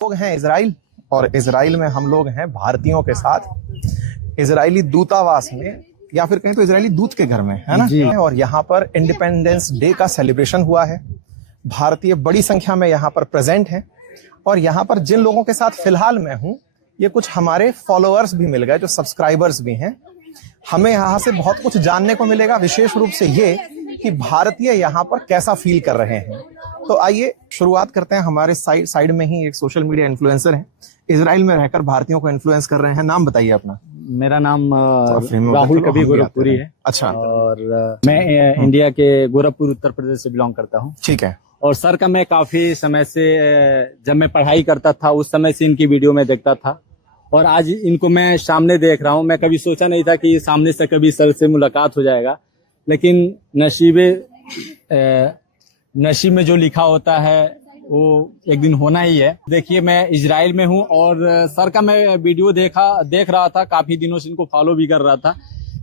लोग हैं इजराइल, और इजराइल में हम लोग हैं भारतीयों के साथ इजरायली दूतावास में, या फिर कहीं तो इजरायली दूत के घर में, है ना जी। और यहाँ पर इंडिपेंडेंस डे का सेलिब्रेशन हुआ है। भारतीय बड़ी संख्या में यहाँ पर प्रेजेंट हैं, और यहाँ पर जिन लोगों के साथ फिलहाल मैं हूँ, ये कुछ हमारे फॉलोअर्स भी मिल गए जो सब्सक्राइबर्स भी हैं। हमें यहाँ से बहुत कुछ जानने को मिलेगा, विशेष रूप से ये कि भारतीय यहाँ पर कैसा फील कर रहे हैं। तो आइए शुरुआत करते हैं। हमारे साइड में ही एक सोशल मीडिया इन्फ्लुएंसर हैं, इजराइल में रहकर भारतीयों को इन्फ्लुएंस कर रहे हैं। नाम बताइए अपना। मेरा नाम राहुल कभी गोरखपुरी है। अच्छा। और मैं इंडिया के गोरखपुर उत्तर प्रदेश से बिलोंग करता हूँ। ठीक है। और सर का मैं काफी समय से, जब मैं पढ़ाई करता था उस समय से इनकी वीडियो में देखता था, और आज इनको मैं सामने देख रहा हूँ। मैं कभी सोचा नहीं था कि सामने से कभी सर से मुलाकात हो जाएगा, लेकिन नसीब में जो लिखा होता है वो एक दिन होना ही है। देखिए, मैं इजराइल में हूँ और सर का मैं वीडियो देख रहा था, काफी दिनों से इनको फॉलो भी कर रहा था,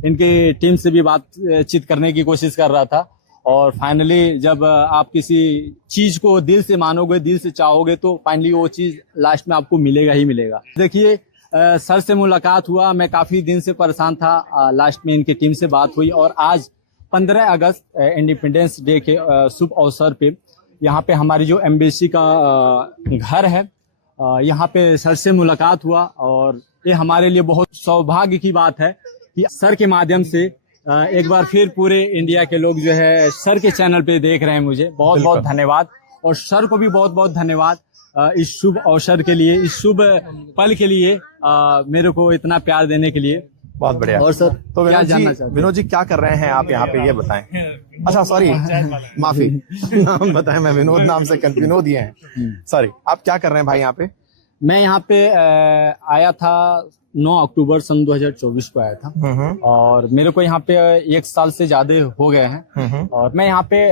इनकी टीम से भी बातचीत करने की कोशिश कर रहा था। और फाइनली जब आप किसी चीज को दिल से मानोगे, दिल से चाहोगे, तो फाइनली वो चीज लास्ट में आपको मिलेगा ही मिलेगा। देखिए, सर से मुलाकात हुआ, मैं काफी दिन से परेशान था, लास्ट में इनकी टीम से बात हुई, और आज 15 अगस्त इंडिपेंडेंस डे के शुभ अवसर पे यहाँ पे हमारी जो एम्बेसी का घर है, यहाँ पे सर से मुलाकात हुआ। और ये हमारे लिए बहुत सौभाग्य की बात है कि सर के माध्यम से एक बार फिर पूरे इंडिया के लोग जो है सर के चैनल पे देख रहे हैं। मुझे बहुत बहुत धन्यवाद, और सर को भी बहुत बहुत धन्यवाद इस शुभ अवसर के लिए, इस शुभ पल के लिए, मेरे को इतना प्यार देने के लिए। बहुत बढ़िया। और सर, तो विनोद जी क्या कर रहे हैं आप यहाँ पे, ये बताएं। अच्छा, सॉरी, माफी, नाम बताएं। मैं विनोद नाम से विनोद ये हैं, सॉरी। आप क्या कर रहे हैं भाई यहाँ पे? मैं यहाँ पे आया था 9 अक्टूबर सन 2024 को आया था, और मेरे को यहाँ पे 1 साल से ज्यादा हो गए हैं। और मैं यहाँ पे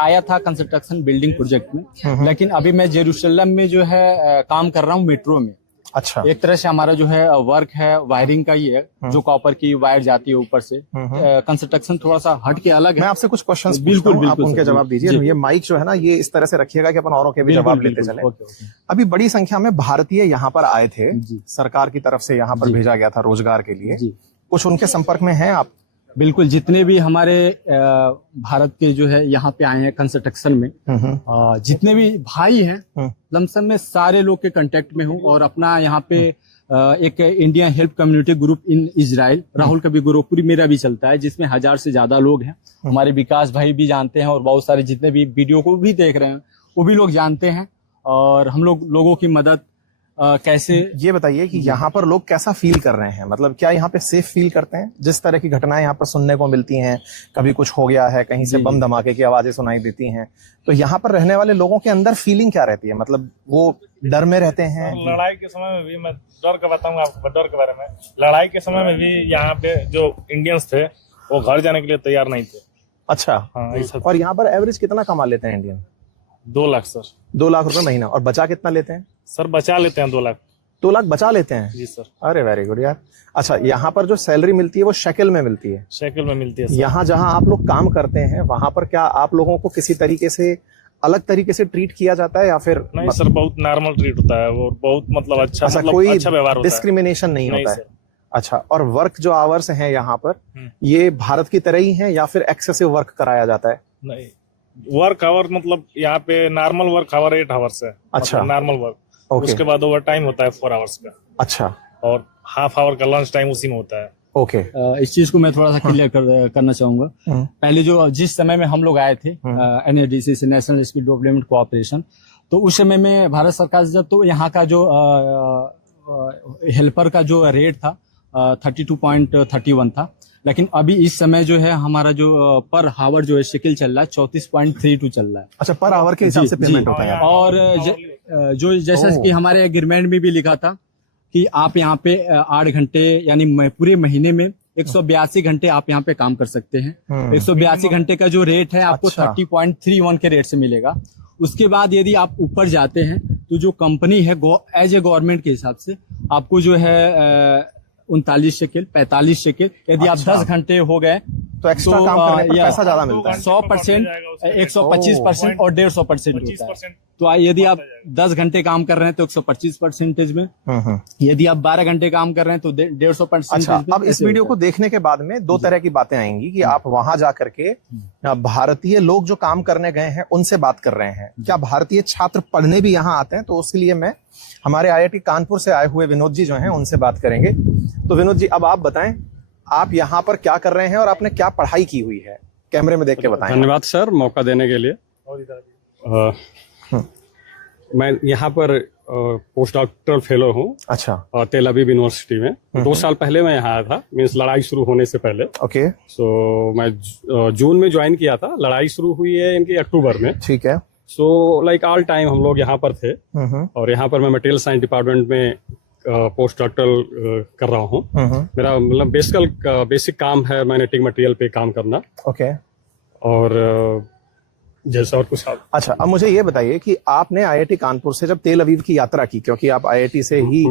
आया था कंस्ट्रक्शन बिल्डिंग प्रोजेक्ट में, लेकिन अभी मैं जेरूशलम में जो है काम कर रहा हूँ, मेट्रो में। अच्छा। एक तरह से हमारा जो है वर्क है वायरिंग का ही है, जो कॉपर की वायर जाती है ऊपर से। कंस्ट्रक्शन थोड़ा सा हट के अलग है। मैं आपसे कुछ क्वेश्चंस बिल्कुल पूछता हूं, आप उनके जवाब दीजिए। ये माइक जो है ना, ये इस तरह से रखिएगा कि अपन औरों के भी जवाब लेते चले। अभी बड़ी संख्या में भारतीय यहाँ पर आए थे, सरकार की तरफ से यहाँ पर भेजा गया था रोजगार के लिए। कुछ उनके संपर्क में हैं आप? बिल्कुल, जितने भी हमारे भारत के जो है यहाँ पे आए हैं कंस्ट्रक्शन में, जितने भी भाई हैं, लमसम में सारे लोग के कांटेक्ट में हूँ। और अपना यहाँ पे एक Indian help community group in Israel, Rahul कभी गोरखपुरी, मेरा भी चलता है, जिसमें 1000 से ज्यादा लोग हैं। हमारे विकास भाई भी जानते हैं, और बहुत सारे जितने भी वीडियो को भी देख रहे हैं वो भी लोग जानते हैं। और हम लोगों की मदद कैसे, ये बताइए कि यहाँ पर लोग कैसा फील कर रहे हैं? मतलब क्या यहाँ पे सेफ फील करते हैं? जिस तरह की घटनाएं यहाँ पर सुनने को मिलती हैं, कभी कुछ हो गया है, कहीं से बम धमाके की आवाजें सुनाई देती हैं, तो यहाँ पर रहने वाले लोगों के अंदर फीलिंग क्या रहती है? मतलब वो डर में रहते हैं? लड़ाई के समय में भी, मैं डर का बताऊंगा आपको, डर के बारे में। लड़ाई के समय में भी यहाँ पे जो इंडियंस थे वो घर जाने के लिए तैयार नहीं थे। अच्छा। हाँ, और यहाँ पर एवरेज कितना कमा लेते हैं इंडियन? 2 लाख सर। 2 लाख रुपए महीना। और बचा कितना लेते हैं सर? बचा लेते हैं 2 लाख। 2 लाख बचा लेते हैं? जी सर। अरे वेरी गुड यार। अच्छा, यहाँ पर जो सैलरी मिलती है वो शेकल में मिलती है? शेकल में मिलती है। यहाँ जहाँ आप लोग काम करते हैं वहां पर क्या आप लोगों को किसी तरीके से अलग तरीके से ट्रीट किया जाता है, या फिर? नहीं सर, बहुत नॉर्मल ट्रीट होता है, वो बहुत मतलब अच्छा, मतलब कोई अच्छा व्यवहार होता है, डिस्क्रिमिनेशन नहीं होता है? अच्छा। और वर्क जो आवर्स हैं यहाँ पर, ये भारत की तरह ही है या फिर एक्सेसिव वर्क कराया जाता है? नहीं, वर्क आवर मतलब यहाँ पे नॉर्मल वर्क आवर 8 आवर्स है। अच्छा। नॉर्मल वर्क, उसके बाद ओवर टाइम होता है 4 आवर्स का। अच्छा। और हाफ आवर का लंच टाइम उसी में होता है। ओके। इस चीज को मैं थोड़ा सा क्लियर करना चाहूंगा। पहले जिस समय में हम लोग आए थे, NADC से, नेशनल स्किल डेवलपमेंट कोऑपरेशन, तो उस समय में भारत सरकार से, तो यहाँ का जो हेल्पर का जो रेट था 32.31 था, लेकिन अभी इस समय जो है हमारा जो पर हावर जो है शेकल चल रहा है 34.32 चल रहा है। अच्छा, पर आवर के हिसाब से पेमेंट होता है। और जो जैसा कि हमारे एग्रीमेंट में भी लिखा था कि आप यहाँ पे 8 घंटे यानी पूरे महीने में 182 घंटे आप यहाँ पे काम कर सकते हैं। 182 घंटे का जो रेट है आपको 30.31 के रेट से मिलेगा। उसके बाद यदि आप ऊपर जाते हैं तो जो कंपनी है एज ए गवर्नमेंट के हिसाब से आपको जो है 39 शेकेल, 45 शेकेल, यदि आप 10 घंटे हो गए तो एक्स्ट्रा काम करने पर पैसा ज्यादा मिलता है। 100%, 125% और 150% होता है। तो यदि आप 10 घंटे काम कर रहे हैं तो 125% में, यदि आप 12 घंटे काम कर रहे हैं तो 150%। अच्छा, अब इस वीडियो को देखने के बाद में दो तरह की बातें आएंगी कि आप वहां जाकर के भारतीय लोग जो काम करने गए हैं उनसे बात कर रहे हैं, क्या भारतीय छात्र पढ़ने भी यहाँ आते हैं? तो उसके लिए मैं हमारे IIT कानपुर से आए हुए विनोद जी जो हैं उनसे बात करेंगे। तो विनोद जी, अब आप बताएं, आप यहाँ पर क्या कर रहे हैं और आपने क्या पढ़ाई की हुई है? कैमरे में देख के बताएं। धन्यवाद सर मौका देने के लिए। मैं यहाँ पर पोस्ट डॉक्टरल फेलो हूँ। अच्छा। तेल अवीव यूनिवर्सिटी में 2 साल पहले मैं यहाँ आया था, मीन्स लड़ाई शुरू होने से पहले। ओके। सो मैं जून में ज्वाइन किया था, लड़ाई शुरू हुई है इनकी अक्टूबर में। ठीक है। सो लाइक ऑल टाइम हम लोग यहाँ पर थे, और यहाँ पर मैं मटेरियल साइंस डिपार्टमेंट में पोस्ट डॉक्टरल कर रहा हूँ। मेरा मतलब बेसिक काम है मैग्नेटिक मटेरियल पे काम करना। ओके। और जैसा और कुछ आप। अच्छा, अब मुझे ये बताइए कि आपने IIT कानपुर से जब तेल अवीव की यात्रा की, क्योंकि आप IIT से ही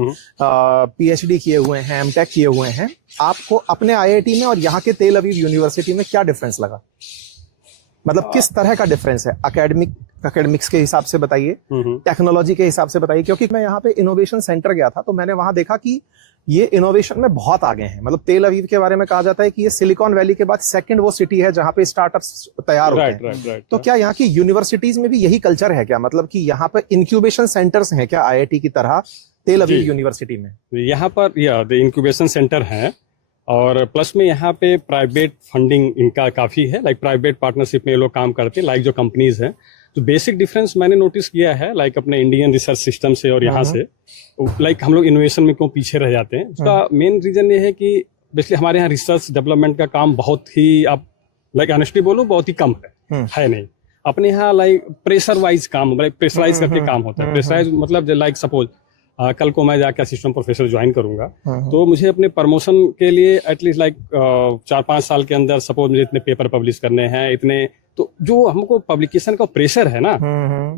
PhD किए हुए हैं, MTech किए हुए हैं, आपको अपने IIT में और यहाँ के तेल अवीव यूनिवर्सिटी में क्या डिफरेंस लगा? मतलब किस तरह का डिफरेंस है? एकेडमिक्स के हिसाब से बताइए, टेक्नोलॉजी के हिसाब से बताइए, क्योंकि मैं यहाँ पे इनोवेशन सेंटर गया था तो मैंने वहां देखा कि ये इनोवेशन में बहुत आगे हैं। मतलब तेल अवीव के बारे में कहा जाता है कि ये सिलिकॉन वैली के बाद सेकंड वो सिटी है जहाँ पे स्टार्टअप्स तैयार होते हैं। तो क्या यहाँ की यूनिवर्सिटीज में भी यही कल्चर है क्या? मतलब कि यहाँ पे इंक्यूबेशन सेंटर्स हैं क्या IIT की तरह तेल अवीव यूनिवर्सिटी में? यहाँ पर इंक्यूबेशन सेंटर है, और प्लस में यहाँ पे प्राइवेट फंडिंग इनका काफी है। लाइक प्राइवेट पार्टनरशिप में ये लोग काम करते हैं, लाइक जो कंपनीज हैं। तो बेसिक डिफरेंस मैंने नोटिस किया है, लाइक अपने इंडियन रिसर्च सिस्टम से और यहाँ से, लाइक हम लोग इनोवेशन में क्यों पीछे रह जाते हैं। उसका मेन रीजन ये है कि बेसिकली हमारे यहाँ रिसर्च डेवलपमेंट का काम बहुत ही, आप लाइक ऑनेस्टली बोलूं, बहुत ही कम है नहीं। अपने यहाँ लाइक प्रेशर वाइज काम, लाइक प्रेशराइज करके काम होता है। प्रेशराइज मतलब लाइक सपोज कल को मैं जाकर असिस्टेंट प्रोफेसर ज्वाइन करूंगा, तो मुझे अपने प्रमोशन के लिए एटलीस्ट लाइक 4-5 साल के अंदर सपोज मुझे इतने पेपर पब्लिश करने हैं, इतने, तो जो हमको पब्लिकेशन का प्रेशर है ना,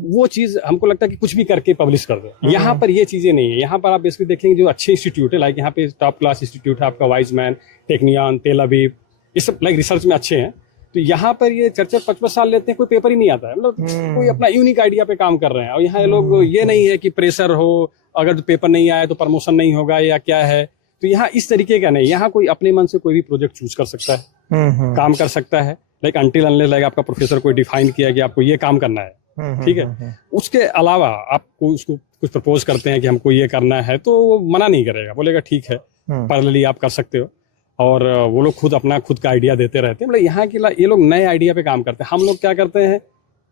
वो चीज हमको लगता है कि कुछ भी करके पब्लिश कर दो। यहाँ पर ये चीजें नहीं है। यहाँ पर आप बेसिकली देखेंगे जो अच्छे इंस्टीट्यूट है, लाइक यहाँ पे टॉप क्लास इंस्टीट्यूट है आपका वाइजमैन, टेक्नियन, तेल अवीव, ये सब लाइक रिसर्च में अच्छे हैं। तो यहाँ पर ये 4-5 साल लेते हैं, कोई पेपर ही नहीं आता है। मतलब कोई अपना यूनिक आइडिया पे काम कर रहे हैं। और यहाँ लोग ये नहीं है कि प्रेशर हो, अगर पेपर नहीं आया तो प्रमोशन नहीं होगा या क्या है। तो यहाँ इस तरीके का नहीं, यहाँ कोई अपने मन से कोई भी प्रोजेक्ट चूज कर सकता है, काम कर सकता है। लाइक अनटिल अनलेस लाइक आपका प्रोफेसर कोई डिफाइन किया कि आपको ये काम करना है, ठीक है। उसके अलावा आपको उसको कुछ प्रपोज करते हैं कि हमको ये करना है, तो वो मना नहीं करेगा, बोलेगा ठीक है पैरेलली आप कर सकते हो। और वो लोग खुद का आइडिया देते रहते हैं। मतलब यहाँ की ये लोग नए आइडिया पे काम करते हैं। हम लोग क्या करते हैं,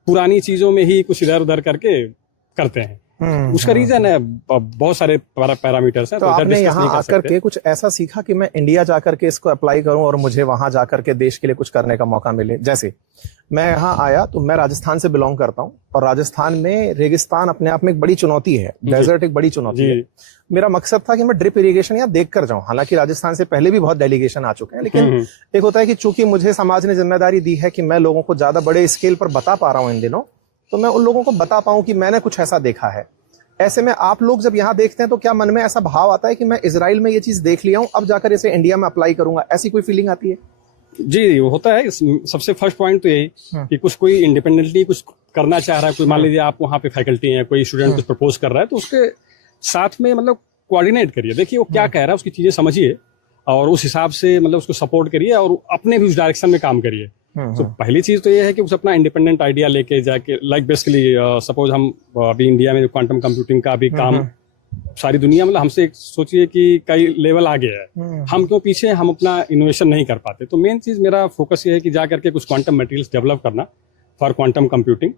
पुरानी चीजों में ही कुछ इधर उधर करके करते हैं। उसका रीजन है बहुत सारे पैरामीटर्स हैं। तो आपने यहाँ आकर के कुछ ऐसा सीखा कि मैं इंडिया जाकर के इसको अप्लाई करूं और मुझे वहां जाकर के देश के लिए कुछ करने का मौका मिले? जैसे मैं यहाँ आया तो मैं राजस्थान से बिलोंग करता हूँ, और राजस्थान में रेगिस्तान अपने आप में एक बड़ी चुनौती है, डेजर्ट एक बड़ी चुनौती है। मेरा मकसद था कि मैं ड्रिप इरिगेशन यहाँ देख कर जाऊं। हालांकि राजस्थान से पहले भी बहुत डेलीगेशन आ चुके हैं, लेकिन एक होता है कि चूंकि मुझे समाज ने जिम्मेदारी दी है कि मैं लोगों को ज्यादा बड़े स्केल पर बता पा रहा हूँ इन दिनों, तो मैं उन लोगों को बता पाऊं कि मैंने कुछ ऐसा देखा है। ऐसे में आप लोग जब यहाँ देखते हैं तो क्या मन में ऐसा भाव आता है कि मैं इजराइल में ये चीज देख लिया हूँ, अब जाकर इसे इंडिया में अप्लाई करूंगा, ऐसी कोई फीलिंग आती है? जी, वो होता है। सबसे फर्स्ट पॉइंट तो यही कि कुछ कोई इंडिपेंडेंटली कुछ करना चाह रहा है। कोई मान लीजिए आप वहाँ पे फैकल्टी हैं, कोई स्टूडेंट कुछ प्रपोज कर रहा है, तो उसके साथ में मतलब कोऑर्डिनेट करिए, देखिए वो क्या कह रहा है, उसकी चीजें समझिए और उस हिसाब से मतलब उसको सपोर्ट करिए और अपने भी उस डायरेक्शन में काम करिए। तो पहली चीज तो ये है कि उस अपना इंडिपेंडेंट आइडिया लेके जाके, लाइक बेसिकली सपोज हम अभी इंडिया में क्वांटम कंप्यूटिंग का भी काम सारी दुनिया मतलब हमसे सोचिए कि कई लेवल आगे है, हम क्यों पीछे, हम अपना इनोवेशन नहीं कर पाते। तो मेन चीज मेरा फोकस ये है कि जा करके कुछ क्वांटम मटेरियल्स डेवलप करना फॉर क्वांटम कंप्यूटिंग,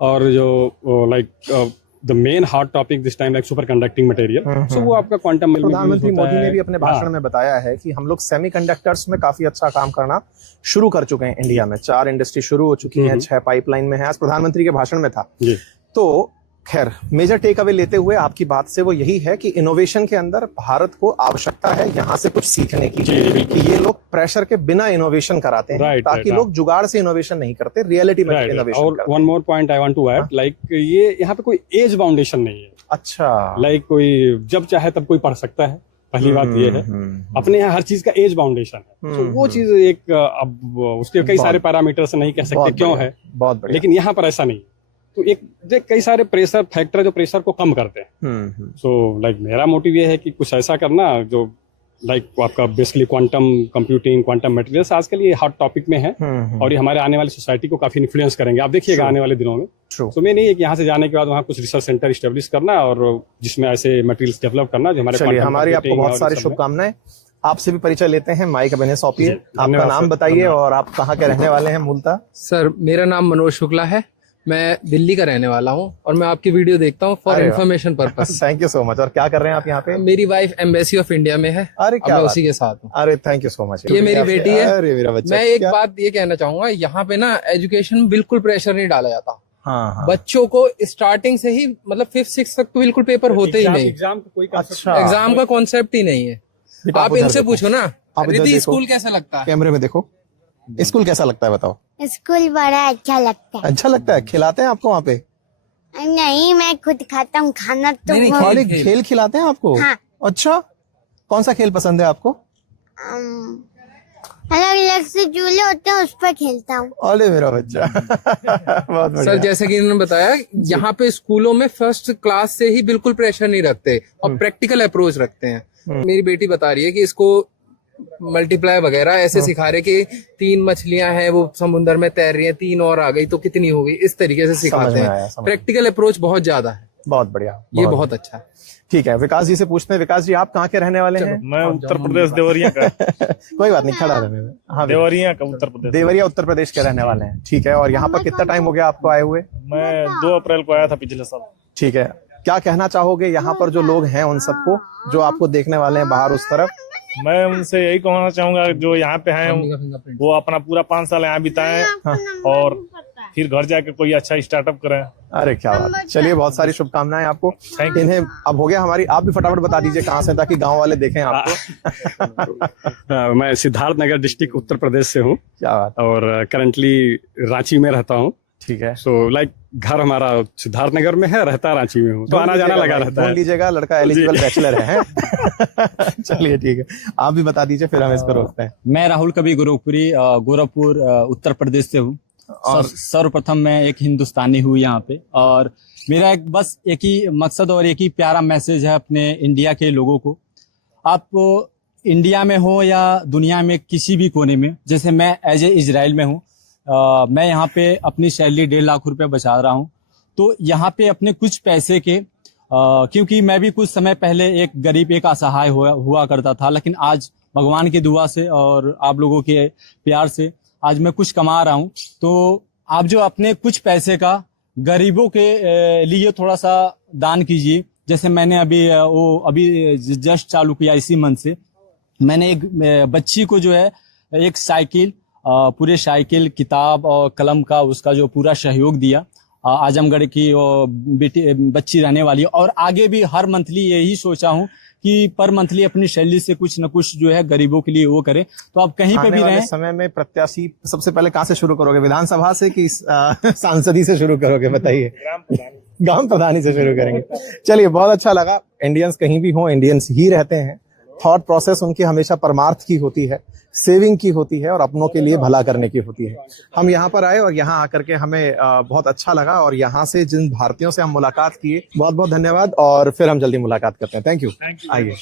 और जो like the main hot topic this time like superconducting material, so वो आपका क्वांटम। प्रधानमंत्री मोदी ने भी अपने भाषण में बताया है कि हम लोग सेमीकंडक्टर्स में काफी अच्छा काम करना शुरू कर चुके हैं इंडिया में। 4 इंडस्ट्री शुरू हो चुकी हैं, 6 पाइपलाइन में है। आज प्रधानमंत्री के भाषण में था। तो खैर, मेजर टेक अवे लेते हुए आपकी बात से वो यही है कि इनोवेशन के अंदर भारत को आवश्यकता है यहाँ से कुछ सीखने की, कि ये लोग प्रेशर के बिना इनोवेशन कराते हैं, ताकि लोग जुगाड़ से इनोवेशन नहीं करते, रियलिटी में इनोवेशन और one more point I want to add, like ये यहाँ पे कोई एज बाउंडेशन नहीं है। अच्छा, लाइक कोई जब चाहे तब कोई पढ़ सकता है, पहली बात ये है। अपने यहाँ हर चीज का एज बाउंडेशन है, तो वो चीज एक अब उसके कई सारे पैरामीटर से नहीं कह सकते क्यों है, बहुत बढ़िया। लेकिन यहाँ पर ऐसा नहीं। तो एक कई सारे प्रेशर फैक्टर जो प्रेशर को कम करते हैं। सो लाइक मेरा मोटिव ये है कि कुछ ऐसा करना जो लाइक आपका basically quantum computing, quantum materials आजकल ये हॉट टॉपिक में है और ये हमारे आने वाली सोसाइटी को काफी इन्फ्लुएंस करेंगे, आप देखिएगा आने वाले दिनों में। तो मैं नहीं है कि यहाँ से जाने के बाद वहाँ कुछ रिसर्च सेंटर स्टेब्लिश करना और जिसमें ऐसे मटेरियल्स डेवलप करना जो हमारे। चलिए, हमारी आपको बहुत सारी शुभकामनाएं। आपसे भी परिचय लेते हैं, माइक बने सौंपिए, आपका नाम बताइए और आप कहाँ के रहने वाले हैं मूलतः? सर मेरा नाम मनोज शुक्ला है, मैं दिल्ली का रहने वाला हूँ और मैं आपकी वीडियो देखता हूँ for information purpose. Thank you so much. और क्या कर रहे हैं आप यहाँ पे? मेरी वाइफ एम्बेसी ऑफ इंडिया में है। अरे क्या मैं उसी के साथ हूँ। अरे थैंक यू सो मच। ये मेरी बेटी है। अरे मेरा बच्चा। मैं एक बात ये कहना चाहूंगा, यहाँ पे ना एजुकेशन में बिल्कुल प्रेशर नहीं डाला जाता। हाँ। बच्चों को स्टार्टिंग से ही मतलब 5-6 तक तो बिल्कुल पेपर होते ही नहीं। एग्जाम का कोई अच्छा, एग्जाम का कॉन्सेप्ट ही नहीं है। आप इनसे पूछो ना, आप इधर रिद्धि देखो। स्कूल कैसा लगता है? कैमरे में देखो, स्कूल कैसा लगता है बताओ? स्कूल बड़ा अच्छा लगता है। अच्छा लगता है? खिलाते हैं आपको वहाँ पे? नहीं, मैं खुद खाता हूँ खाना तो। नहीं, और खेल खिलाते हैं आपको? हाँ। अच्छा, कौन सा खेल पसंद है आपको? अलग अलग से झूले होते हैं, उस पर खेलता हूँ। अरे मेरा बच्चा। बहुत बढ़िया। सर जैसे कि इन्होंने बताया, यहाँ पे स्कूलों में फर्स्ट क्लास से ही बिल्कुल प्रेशर नहीं रखते और प्रैक्टिकल अप्रोच रखते हैं। मेरी बेटी बता रही है कि इसको मल्टीप्लाई वगैरह ऐसे सिखा रहे कि 3 मछलियां हैं वो समुद्र में तैर रही हैं, 3 और आ गई तो कितनी हो गई, इस तरीके से सिखाते हैं। प्रैक्टिकल अप्रोच बहुत ज्यादा है। बहुत बढ़िया, ये बहुत अच्छा है। ठीक है, विकास जी से पूछते हैं। विकास जी, आप कहाँ के रहने वाले हैं? मैं उत्तर प्रदेश देवरिया का। कोई बात नहीं, खड़ा रहने में। हाँ, देवरिया का उत्तर प्रदेश। देवरिया उत्तर प्रदेश के रहने वाले हैं। ठीक है, और यहाँ पर कितना टाइम हो गया आपको आए हुए? मैं 2 अप्रैल को आया था पिछले साल। ठीक है, क्या कहना चाहोगे यहाँ पर जो लोग हैं उन सबको जो आपको देखने वाले हैं बाहर उस तरफ? मैं उनसे यही कहना चाहूंगा जो यहाँ पे हैं वो अपना पूरा 5 साल यहाँ बिताएं और फिर घर जाके कोई अच्छा स्टार्टअप करें। अरे क्या बात है। चलिए, बहुत सारी शुभकामनाएं आपको। इन्हें अब हो गया हमारी, आप भी फटाफट बता दीजिए कहाँ से, ताकि गांव वाले देखें आपको। मैं सिद्धार्थ नगर डिस्ट्रिक्ट उत्तर प्रदेश से हूँ। क्या बात। और करंटली रांची में रहता हूँ। ठीक है। सो लाइक घर हमारा सिद्धार्थ नगर में है, रहता रांची में हूँ, तो आना जाना लगा रहता है। ढूंढ लीजिएगा, लड़का एलिजिबल बैचलर है। चलिए ठीक है, आप भी बता दीजिए, फिर हम इस पर रोकते हैं। मैं राहुल कवि गोरखपुरी, गोरखपुर उत्तर प्रदेश से हूँ। और सर्वप्रथम मैं एक हिंदुस्तानी हूँ यहाँ पे, और मेरा बस एक ही मकसद और एक ही प्यारा मैसेज है अपने इंडिया के लोगों को। आप इंडिया में हो या दुनिया में किसी भी कोने में, जैसे मैं एज ए इजराइल में हूँ, मैं यहाँ पे अपनी सैलरी 1.5 लाख रुपए बचा रहा हूँ। तो यहाँ पे अपने कुछ पैसे के क्योंकि मैं भी कुछ समय पहले एक गरीब, एक असहाय हुआ करता था, लेकिन आज भगवान की दुआ से और आप लोगों के प्यार से आज मैं कुछ कमा रहा हूँ। तो आप जो अपने कुछ पैसे का गरीबों के लिए थोड़ा सा दान कीजिए। जैसे मैंने अभी जस्ट चालू किया इसी मंथ से, मैंने एक बच्ची को जो है एक साइकिल, पूरे साइकिल, किताब और कलम का उसका जो पूरा सहयोग दिया। आजमगढ़ की बच्ची रहने वाली है, और आगे भी हर मंथली यही सोचा हूँ कि पर मंथली अपनी सैलरी से कुछ न कुछ जो है गरीबों के लिए वो करें। तो आप कहीं पे भी रहें। समय में प्रत्याशी सबसे पहले कहाँ से शुरू करोगे? विधानसभा से कि सांसदी से शुरू करोगे? बताइए। ग्राम प्रधानी से शुरू करेंगे। चलिए, बहुत अच्छा लगा। इंडियंस कहीं भी हो, इंडियंस ही रहते हैं। थॉट प्रोसेस उनकी हमेशा परमार्थ की होती है, सेविंग की होती है और अपनों के लिए भला करने की होती है। हम यहाँ पर आए और यहाँ आकर के हमें बहुत अच्छा लगा, और यहाँ से जिन भारतीयों से हम मुलाकात किए, बहुत बहुत धन्यवाद। और फिर हम जल्दी मुलाकात करते हैं। Thank you. आइए।